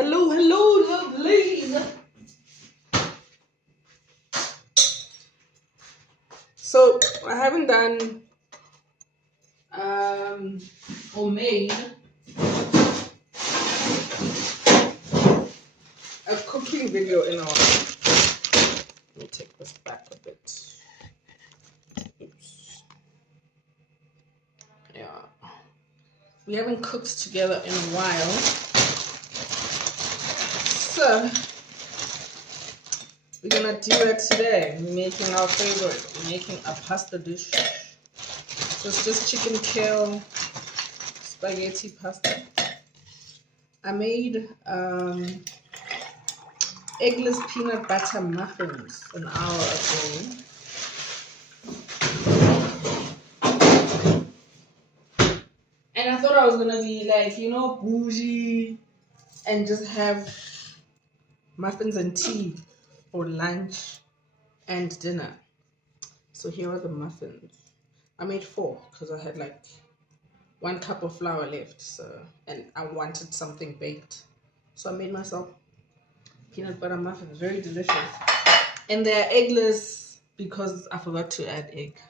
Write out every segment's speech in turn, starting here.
Hello, hello, lovelies. So I haven't done or made a cooking video in a while. Let me take this back a bit. Oops. Yeah. We haven't cooked together in a while. So we're gonna do that today. We're making our favorite. We're making a pasta dish. So it's just chicken kale spaghetti pasta. I made eggless peanut butter muffins an hour ago. And I thought I was gonna be like, bougie and just have muffins and tea for lunch and dinner. So here are the muffins. I made 4 because I had like 1 cup of flour left. And I wanted something baked. So I made myself peanut butter muffins. Very delicious. And they're eggless because I forgot to add egg.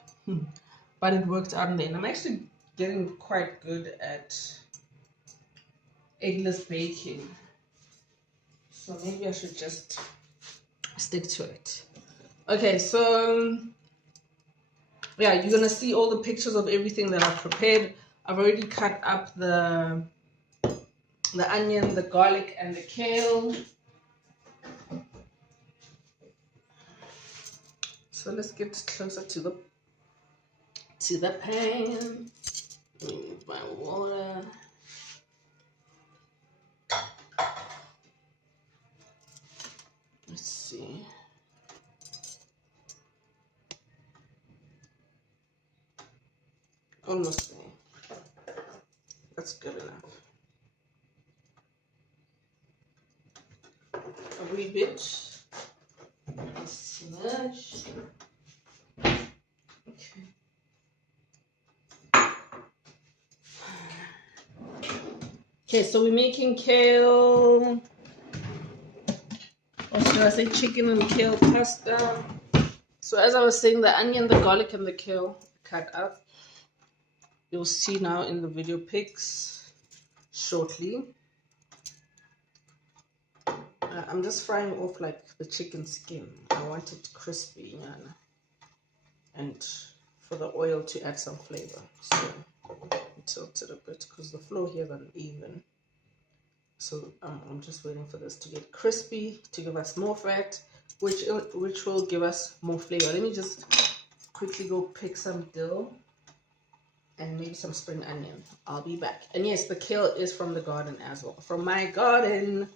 But it worked out in the end. I'm actually getting quite good at eggless baking. So maybe I should just stick to it. Okay, so yeah, you're gonna see all the pictures of everything that I've prepared. I've already cut up the onion, the garlic, and the kale. So let's get closer to the pan. Move my water. Let's see. Almost there. That's good enough. A wee bit. Smash. Okay. Okay, so we're making kale. Or should I say chicken and kale pasta? So as I was saying, the onion, the garlic, and the kale cut up. You'll see now in the video pics shortly. I'm just frying off like the chicken skin. I want it crispy, and for the oil to add some flavor. So tilt it a bit because the flour here is uneven. So I'm just waiting for this to get crispy to give us more fat, which will give us more flavor. Let me just quickly go pick some dill and maybe some spring onion. I'll be back. And yes, the kale is from the garden as well, from my garden.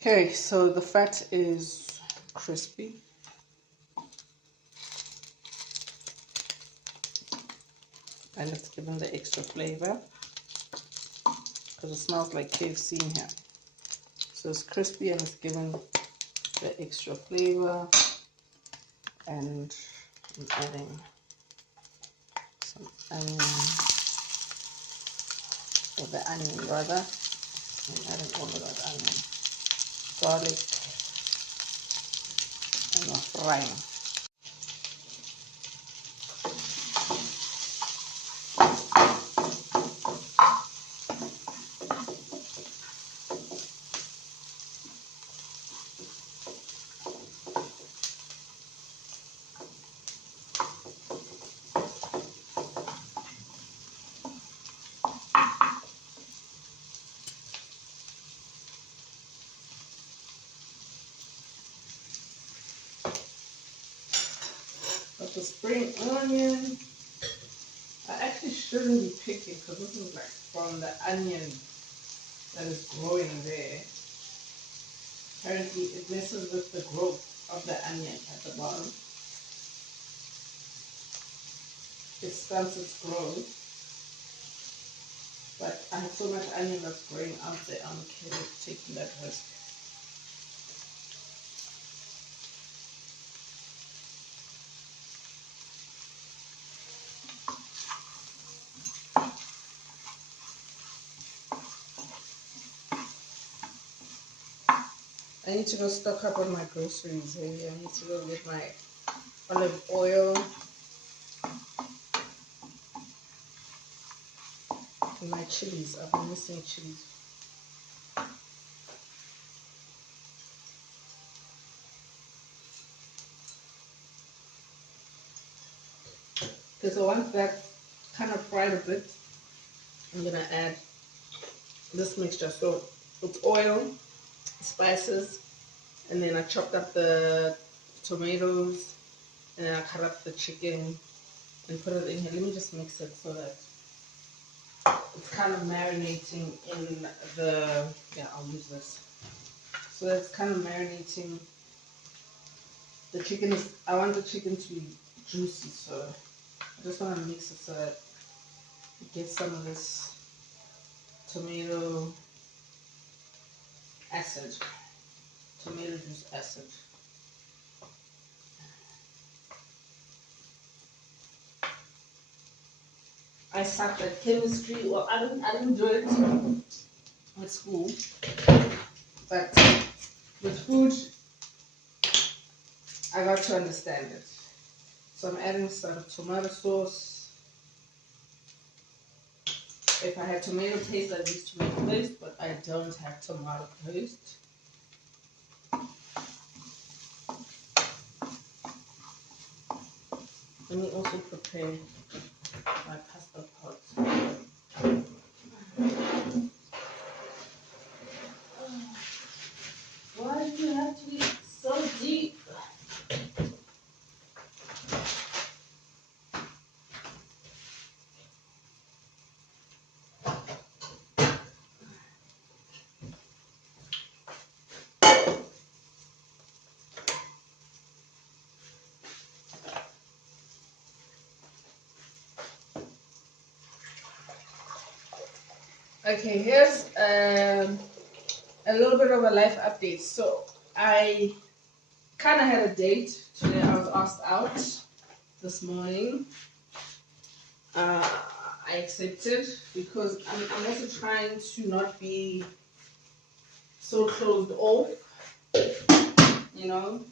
Okay, so the fat is crispy. And it's giving the extra flavor because it smells like KFC in here. So it's crispy and it's giving the extra flavor. And I'm adding some onion, or the onion rather. I'm adding all of that onion, garlic, and we're frying. But the spring onion, I actually shouldn't be picky because this is like from the onion that is growing there. Apparently it messes with the growth of the onion at the bottom. It stunts its growth. But I have so much onion that's growing out there. I'm okay with taking that risk. I need to go stock up on my groceries. I need to go get my olive oil and my chilies. I've been missing chilies. Okay, so once that's kind of fried a bit, I'm gonna add this mixture. So it's oil, spices, and then I chopped up the tomatoes, and then I cut up the chicken and put it in here. Let me just mix it so that it's kind of marinating in the, yeah, I'll use this. So it's kind of marinating. The chicken is, I want the chicken to be juicy, so I just want to mix it so that it gets some of this tomato acid, tomato juice acid. I sucked at chemistry. Well, I didn't do it at school, but with food, I got to understand it. So I'm adding some tomato sauce. If I had tomato paste, I'd use tomato paste, but I don't have tomato paste. Let me also prepare my pasta pot. Why do you have to be so deep? Okay, here's a little bit of a life update. So I kind of had a date today. I was asked out this morning. I accepted because I'm also trying to not be so closed off, you know,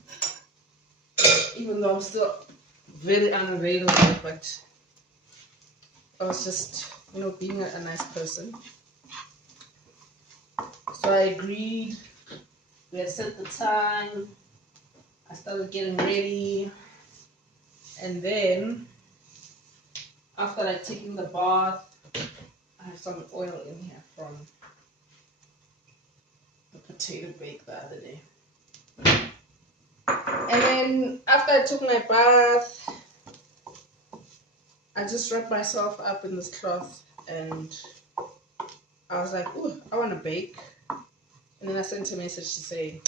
even though I'm still very unavailable, but I was just, you know, being a nice person. So I agreed. We had set the time. I started getting ready. And then, after I taken the bath, I have some oil in here from the potato bake the other day. And then, after I took my bath, I just wrapped myself up in this cloth and I was like, ooh, I want to bake. And then I sent a message to say,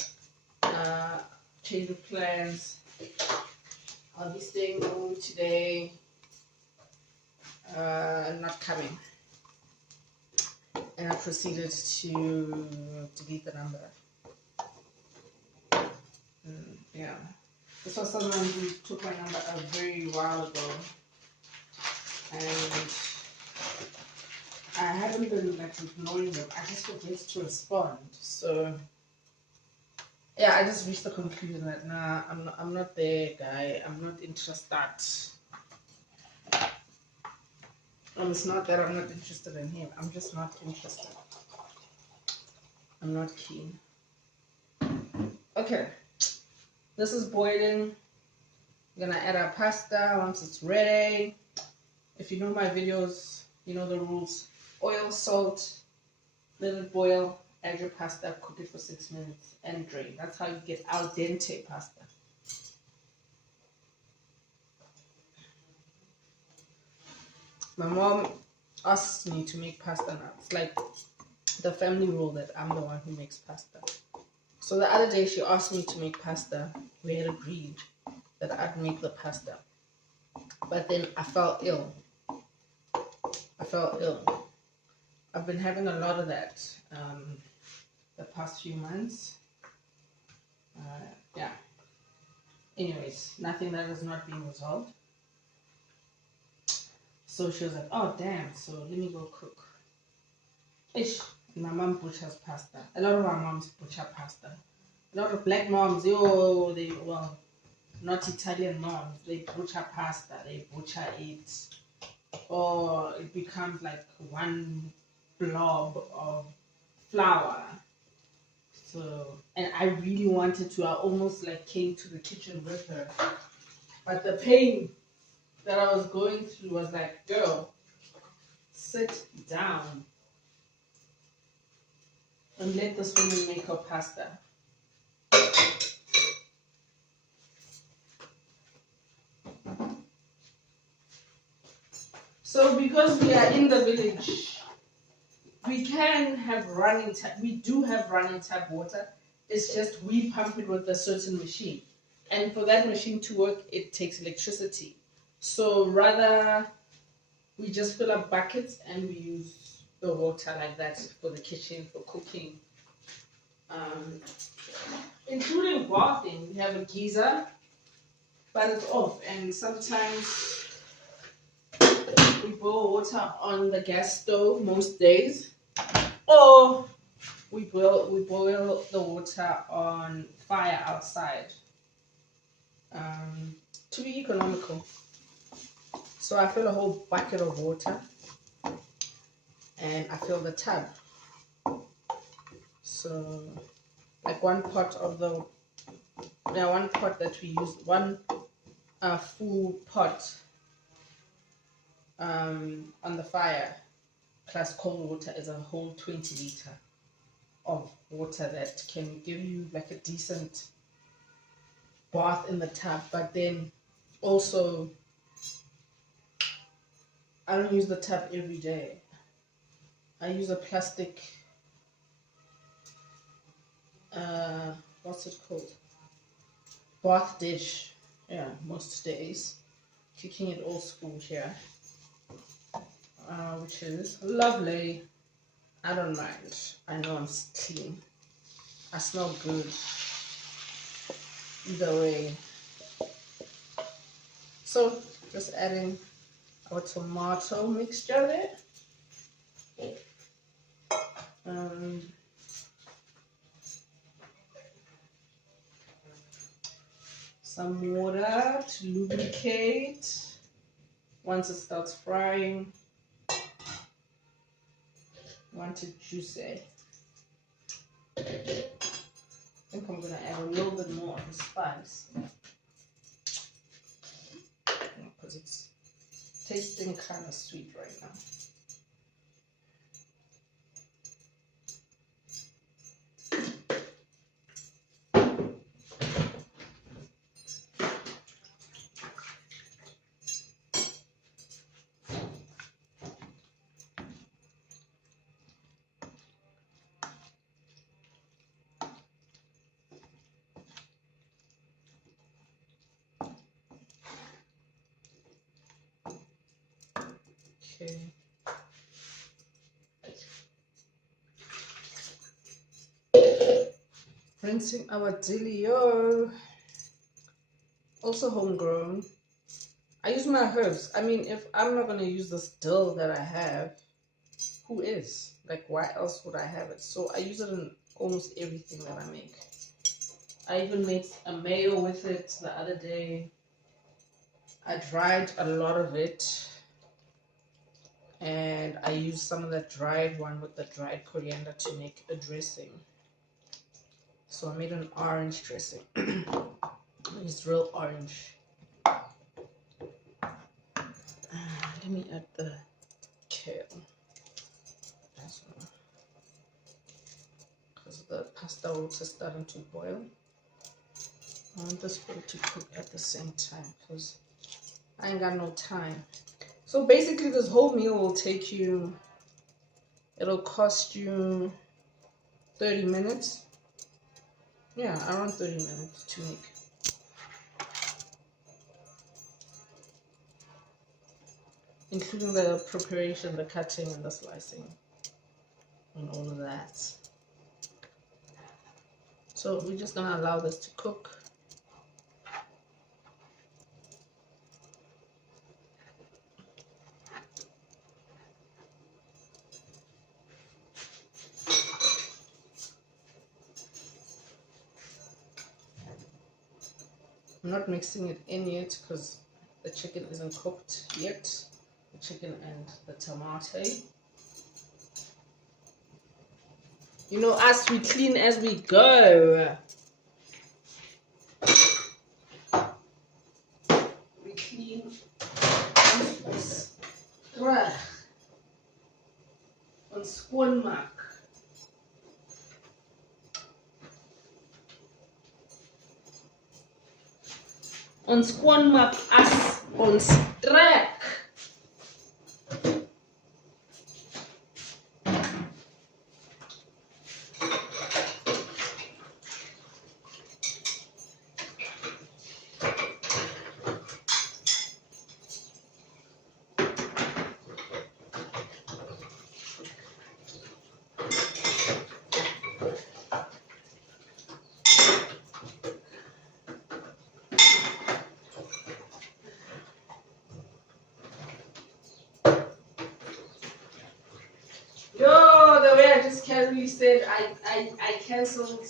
change of plans. I'll be staying home today. Not coming. And I proceeded to delete the number. Yeah. This was someone who took my number a very while ago. And I haven't been like ignoring them. I just forget to respond. So yeah, I just reached the conclusion that nah, I'm not there, guy. I'm not interested. And it's not that I'm not interested in him. I'm just not interested. I'm not keen. Okay. This is boiling. I'm gonna add our pasta once it's ready. If you know my videos, you know the rules. Oil, salt, let it boil, add your pasta, cook it for 6 minutes, and drain. That's how you get al dente pasta. My mom asked me to make pasta now. It's like the family rule that I'm the one who makes pasta. So the other day she asked me to make pasta. We had agreed that I'd make the pasta. But then I fell ill. I've been having a lot of that the past few months. Yeah. Anyways, nothing that has not been resolved. So she was like, oh damn, so let me go cook. Ish, my mom butchers pasta. A lot of our moms butcher pasta. A lot of black moms, not Italian moms, they butcher pasta, they butcher it, or it becomes like one blob of flour. So, and I really wanted to, I almost like came to the kitchen with her. But the pain that I was going through was like, girl, sit down and let this woman make her pasta. So because we are in the village, we can have running tap. We do have running tap water. It's just we pump it with a certain machine. And for that machine to work, it takes electricity. So rather, we just fill up buckets and we use the water like that for the kitchen, for cooking. Including bathing. We have a geyser, but it's off. And sometimes we boil water on the gas stove most days. Or we boil the water on fire outside to be economical. So I fill a whole bucket of water and I fill the tub. So like one pot that we use, one full pot on the fire plus cold water is a whole 20 liter of water that can give you like a decent bath in the tub. But then also I don't use the tub every day. I use a plastic what's it called, bath dish, yeah, most days. Kicking it old school here, which is lovely. I don't mind. I know I'm clean. I smell good. Either way. So just adding our tomato mixture there. Some water to lubricate once it starts frying. Want it juicy. I think I'm gonna add a little bit more of the spice because it's tasting kind of sweet right now. Okay. Rinsing our dealio. Also homegrown. I use my herbs. I mean, if I'm not going to use this dill that I have, who is? Like, why else would I have it? So I use it in almost everything that I make. I even made a mayo with it the other day. I dried a lot of it. And I used some of that dried one with the dried coriander to make a dressing. So I made an orange dressing. It's real orange. Let me add the kale. Because the pasta water is starting to boil. I want this one to cook at the same time because I ain't got no time. So basically this whole meal will take you, it'll cost you 30 minutes. Yeah, around 30 minutes to make. Including the preparation, the cutting and the slicing. and all of that. So we're just gonna allow this to cook. I'm not mixing it in yet because the chicken isn't cooked yet. The chicken and the tomato. You know, us, we clean as we go. We clean on skoonmaak. Ons skoonmaak as ons trek. Yo, the way I just casually said I cancelled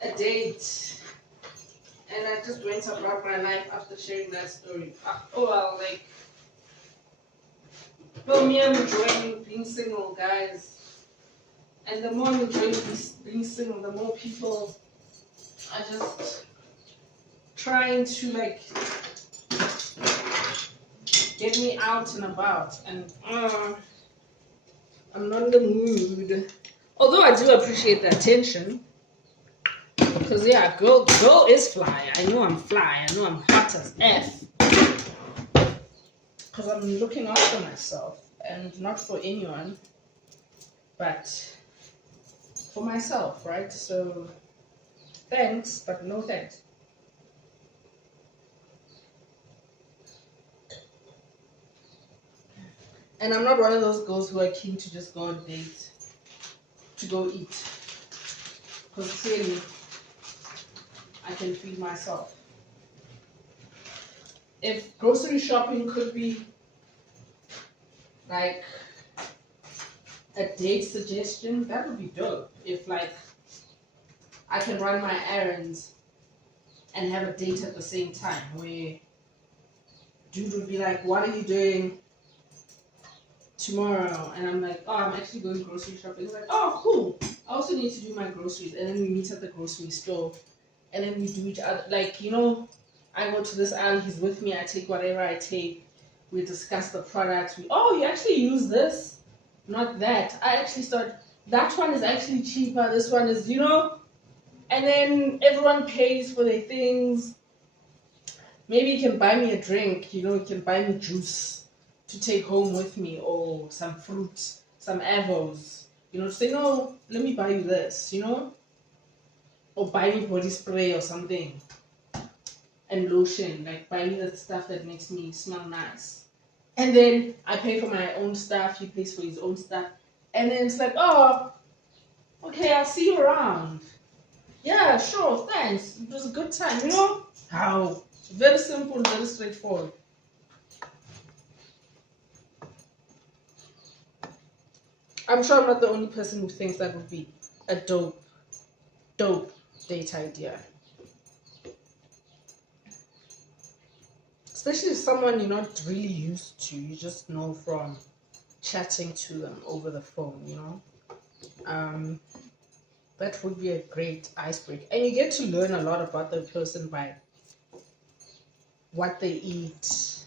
a date and I just went about my life after sharing that story. Oh well, like, for me, I'm enjoying being single, guys. And the more I'm enjoying being single, the more people are just trying to like get me out and about, and I'm not in the mood. Although I do appreciate the attention, because yeah, girl is fly. I know I'm fly. I know I'm hot as F. Because I'm looking after myself, and not for anyone, but for myself, right? So thanks, but no thanks. And I'm not one of those girls who are keen to just go on dates to go eat. Because clearly, I can feed myself. If grocery shopping could be like a date suggestion, that would be dope. If like I can run my errands and have a date at the same time, where dude would be like, "What are you doing tomorrow?" And I'm like, "Oh, I'm actually going grocery shopping." He's like, "Oh, cool. I also need to do my groceries." And then we meet at the grocery store, and then we do each other, like, you know, I go to this aisle, he's with me, I take whatever I take, we discuss the products, you actually use this, not that. I actually start, that one is actually cheaper, this one is, you know, and then everyone pays for their things. Maybe you can buy me a drink, you know, you can buy me juice to take home with me, or some fruit, some avos, you know, to say, no, let me buy you this, you know, or buy me body spray or something, and lotion, like buy me the stuff that makes me smell nice. And then I pay for my own stuff, he pays for his own stuff, and then it's like, oh, okay, I'll see you around. Yeah, sure, thanks. It was a good time, you know? How? Very simple, very straightforward. I'm sure I'm not the only person who thinks that would be a dope date idea. Especially if someone you're not really used to, you just know from chatting to them over the phone, you know? That would be a great icebreaker. And you get to learn a lot about the person by what they eat.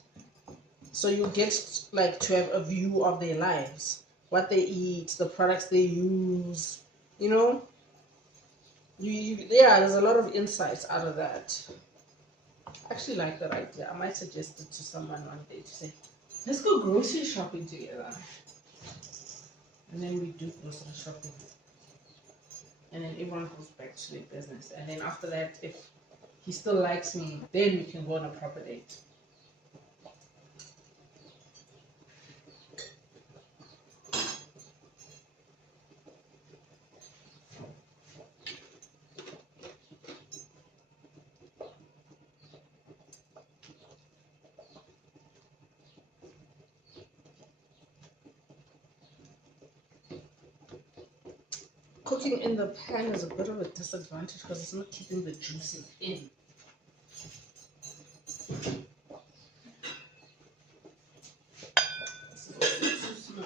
So you get like to have a view of their lives, what they eat, the products they use, you know? Yeah, there's a lot of insights out of that. I actually like that idea. I might suggest it to someone one day to say, let's go grocery shopping together. And then we do grocery shopping. And then everyone goes back to their business. And then after that, if he still likes me, then we can go on a proper date. Cooking in the pan is a bit of a disadvantage because it's not keeping the juices in. This is also too small.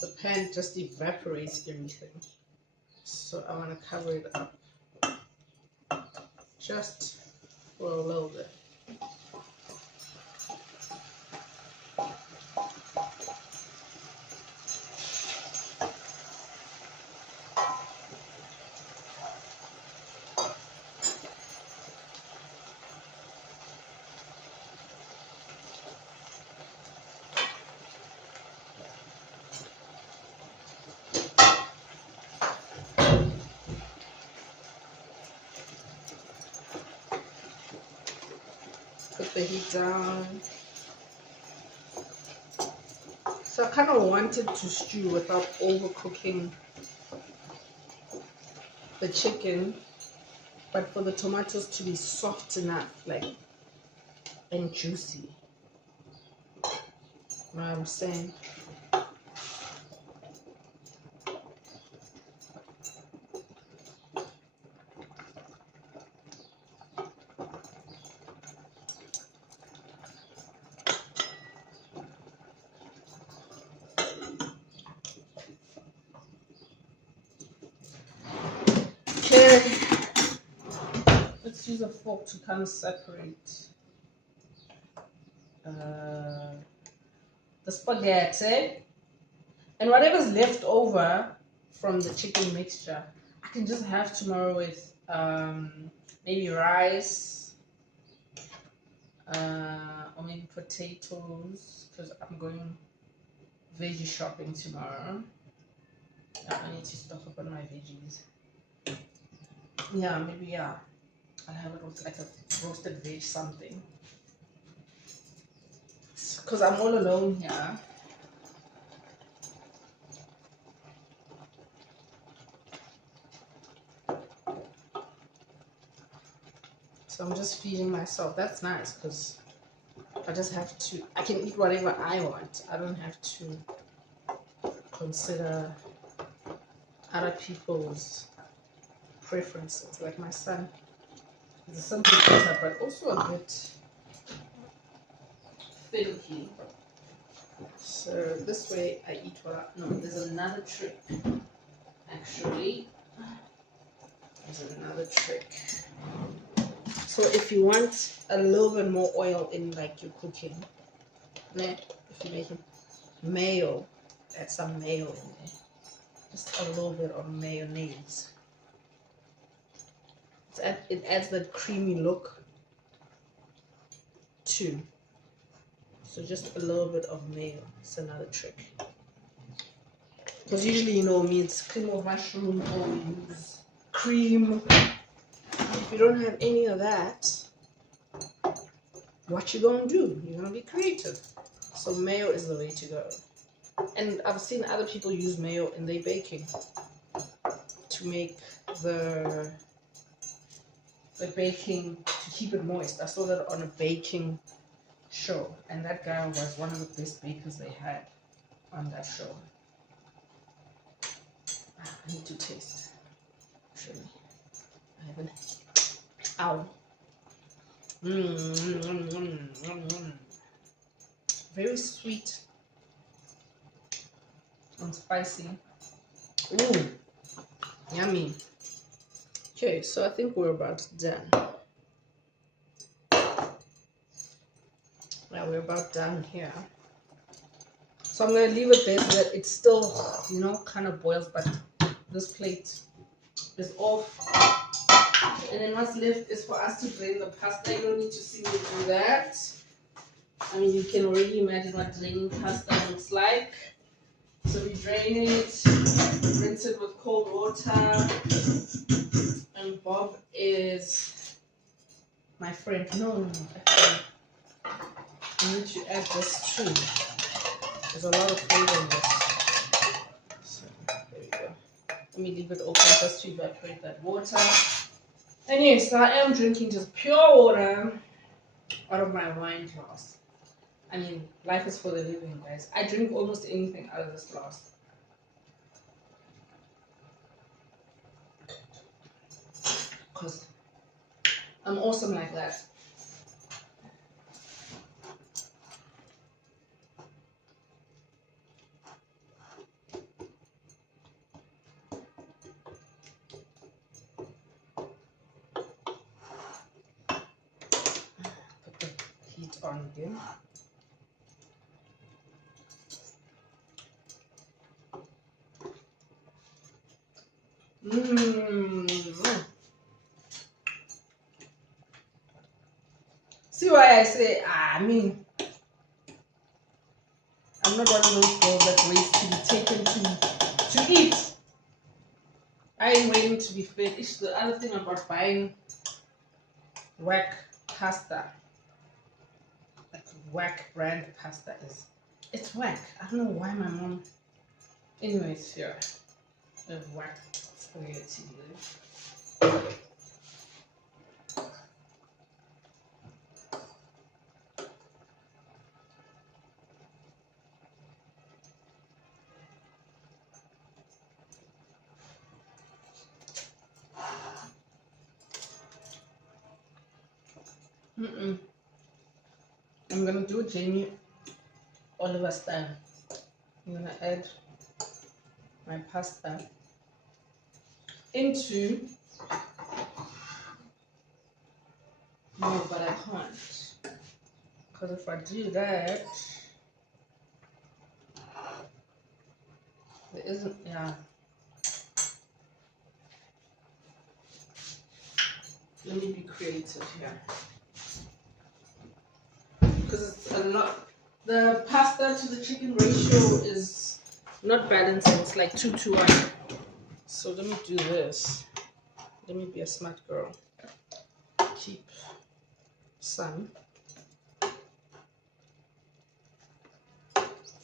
The pan just evaporates everything. So I want to cover it up just for a little bit. Put the heat down. So I kind of wanted to stew without overcooking the chicken, but for the tomatoes to be soft enough, like, and juicy. You know what I'm saying? Okay, let's use a fork to kind of separate the spaghetti, and whatever's left over from the chicken mixture I can just have tomorrow with maybe rice or maybe potatoes, because I'm going veggie shopping tomorrow. I need to stock up on my veggies. Yeah, maybe, yeah, I'll have it with like a roasted veg something, because I'm all alone here. So I'm just feeding myself. That's nice because I can eat whatever I want. I don't have to consider other people's preferences. Like my son is a simple eater, but also a bit finicky. So this way I eat no, there's another trick. Actually, there's another trick. So if you want a little bit more oil in like your cooking, if you're making mayo, add some mayo in there. Just a little bit of mayonnaise. It adds that creamy look too. So just a little bit of mayo. It's another trick. Because usually, you know, me, it's cream of mushroom, or we use cream. If you don't have any of that, what you gonna do? You're gonna be creative. So mayo is the way to go. And I've seen other people use mayo in their baking to make the baking, to keep it moist. I saw that on a baking show, and that guy was one of the best bakers they had on that show. I need to taste. Actually, I haven't. Ow. Very sweet and spicy. Ooh, yummy. Okay, so I think we're about done. Yeah, we're about done here. So I'm gonna leave it there so that it still, you know, kind of boils, but this plate is off. And then what's left is for us to drain the pasta. You don't need to see me do that. I mean, you can already imagine what draining pasta looks like. So we drain it, rinse it with cold water. And Bob is my friend. No. I need to add this too. There's a lot of flavor in this. So, there we go. Let me leave it open just to evaporate that water. And yes, I am drinking just pure water out of my wine glass. I mean, life is for the living, guys. I drink almost anything out of this glass. Because I'm awesome like that. Put the heat on again. See why I say, I'm not one of those girls that waits to be taken to eat. I ain't waiting to be fed. It's the other thing about buying whack pasta. Like whack brand pasta is. It's whack. I don't know why my mom. Anyways, here. The whack spaghetti. I'm gonna do Jamie Oliver style. I'm gonna add my pasta into. No, but I can't. Because if I do that, there isn't, yeah. Let me be creative here. Because it's a lot. The pasta to the chicken ratio is not balancing. It's like 2 to 1. So let me do this. Let me be a smart girl. Keep some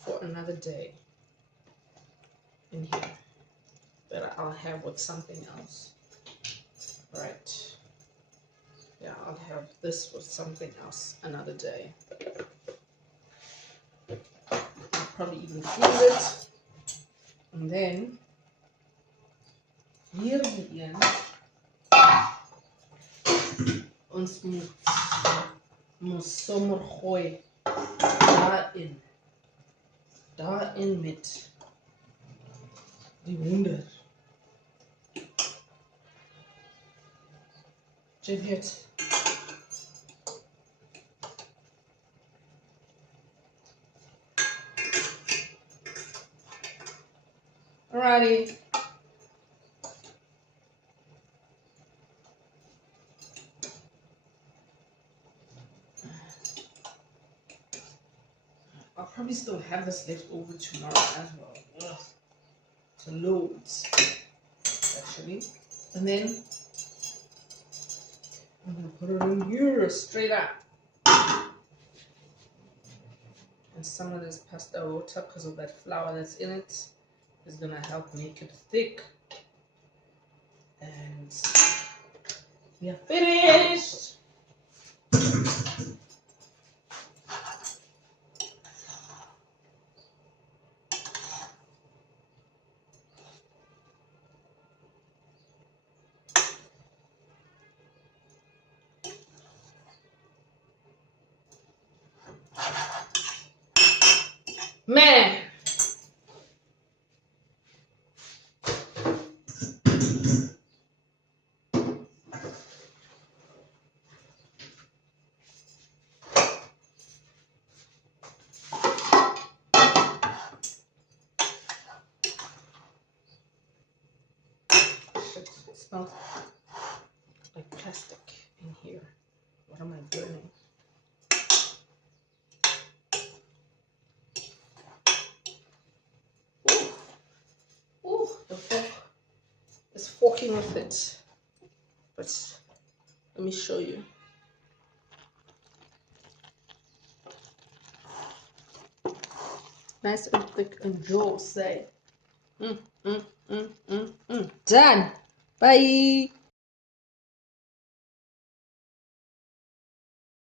for another day in here that I'll have with something else. Right. Yeah, I'll have this with something else another day. I'll probably even freeze it. And then hier begin ons moet sommer gooi daarin met die hoender. Jy weet. Alrighty. I'll probably still have this left over tomorrow as well. Ugh. So loads, actually. And then I'm gonna put it in here straight up. And some of this pasta water, because of that flour that's in it, is gonna help make it thick. And we are finished. Man. Shit, it smells like plastic in here. What am I burning? Ooh, the fork is forking with it. But let me show you. Nice and thick and juicy. Done. Bye.